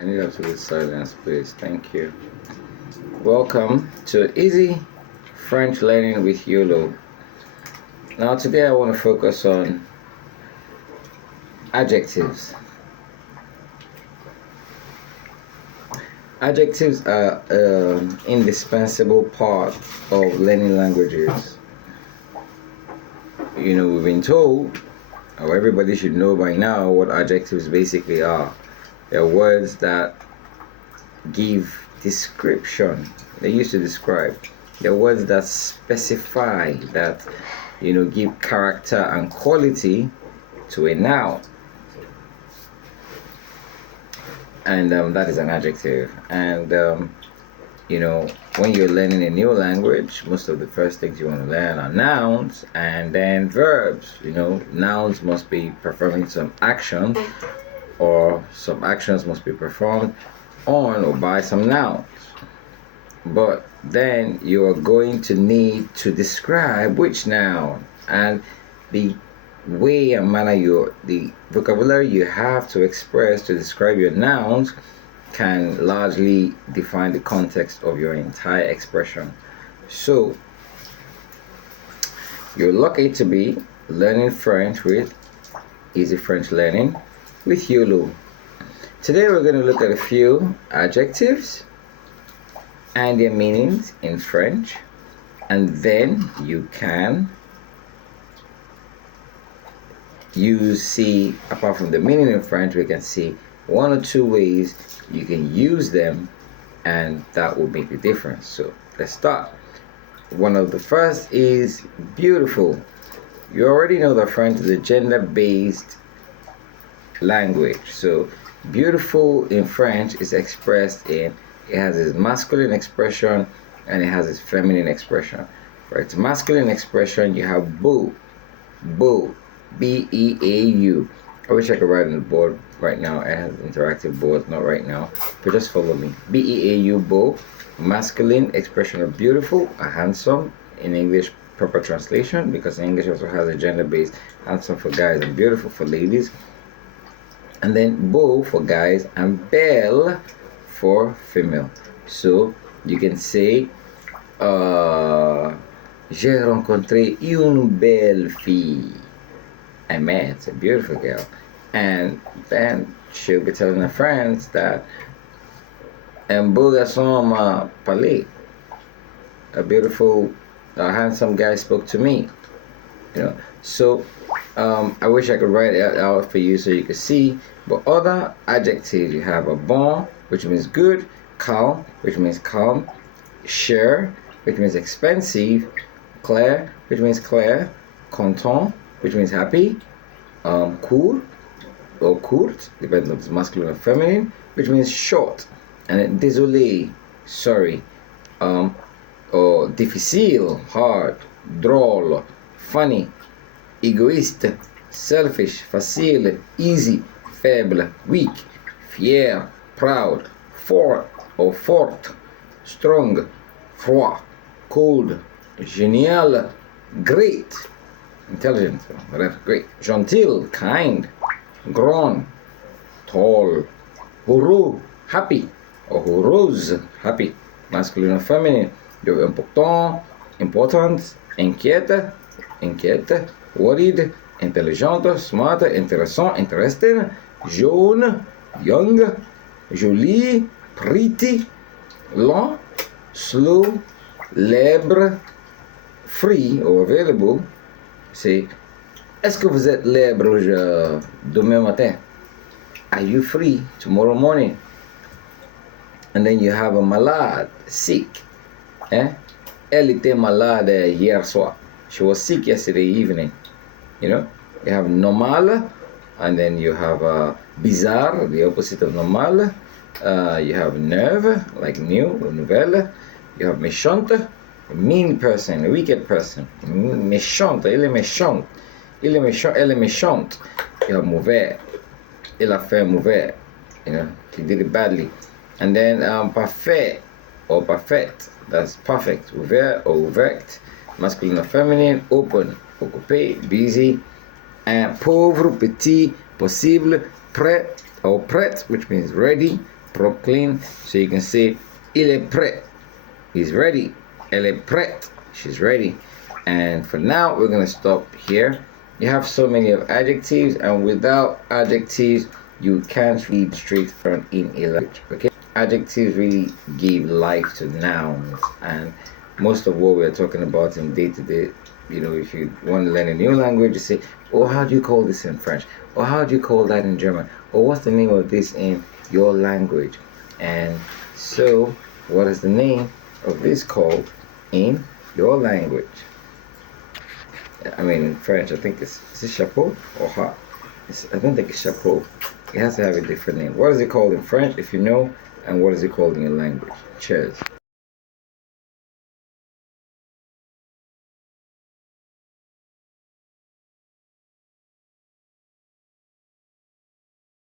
I need absolute silence, please. Thank you. Welcome to Easy French Learning with YOLO. Now, today I want to focus on adjectives. Adjectives are an indispensable part of learning languages. You know, we've been told, or everybody should know by now, what adjectives basically are. They're words that give description. They used to describe. They're words that specify, that, give character and quality to a noun. And that is an adjective. And, when you're learning a new language, most of the first things you want to learn are nouns and then verbs. Nouns must be performing some action, or some actions must be performed on or by some nouns. But then you are going to need to describe which noun, and the way and manner the vocabulary you have to express to describe your nouns can largely define the context of your entire expression. So you're lucky to be learning French with Easy French Learning with YOLO. Today we're going to look at a few adjectives and their meanings in French, and then you can see, apart from the meaning in French, we can see one or two ways you can use them, and that will make the difference. So let's start. One of the first is beautiful. You already know that French is a gender-based language. So beautiful in French is expressed in, it has its masculine expression and it has its feminine expression. For its masculine expression, you have beau, B-E-A-U. I wish I could write on the board right now. I have an interactive board, not right now, but just follow me. B-E-A-U, beau, masculine expression of beautiful, handsome in English proper translation, because English also has a gender-based handsome for guys and beautiful for ladies. And then beau for guys and belle for female. So you can say, j'ai rencontré une belle fille. I met a beautiful girl. And then she'll be telling her friends that un beau garçon m'a parlé. A beautiful, handsome guy spoke to me. So I wish I could write it out for you so you could see. But other adjectives, you have a bon, which means good, calm, which means calm, cher, which means expensive, clair, which means clear, content, which means happy, court or court, depending on if it's masculine or feminine, which means short, and then désolé, sorry, or difficile, hard, drôle, funny, égoïste, selfish, facile, easy, faible, weak, fier, proud, fort or fort, strong, froid, cold, génial, great, intelligent, whatever, great, gentil, kind, grand, tall, heureux, happy, or heureuse, happy, masculine or feminine. You have important, inquiète, worried, intelligent, smart, intéressant, interesting, jaune, young, jolie, pretty, long, slow, libre, free or available. Say, est-ce que vous êtes libre demain matin? Are you free tomorrow morning? And then you have a malade, sick. Elle était malade hier soir. She was sick yesterday evening. You have normal, and then you have bizarre, the opposite of normal. You have neuve, like new or nouvelle. You have méchante, a mean person, a wicked person. Méchante, il est méchant. Il est méchant, elle est méchante. You have mauvais, il a fait mauvais. He did it badly. And then parfait or parfaite, that's perfect. Ouvert or ouverte, masculine or feminine. Open, occupé, busy. And pauvre, petit, possible, prêt or prête, which means ready, Propre, clean. So you can say, il est prêt. He's ready. Elle est prête. She's ready. And for now, we're going to stop here. You have so many of adjectives, and without adjectives, you can't read straight from in a language. Okay? Adjectives really give life to nouns, and most of what we're talking about in day to day, if you want to learn a new language, you say, oh, how do you call this in French? Or how do you call that in German? Or what's the name of this in your language? And so, what is the name of this called in your language? I mean, in French, I think is it chapeau or hat? I don't think it's chapeau. It has to have a different name. What is it called in French, if you know, and what is it called in your language? Cheers.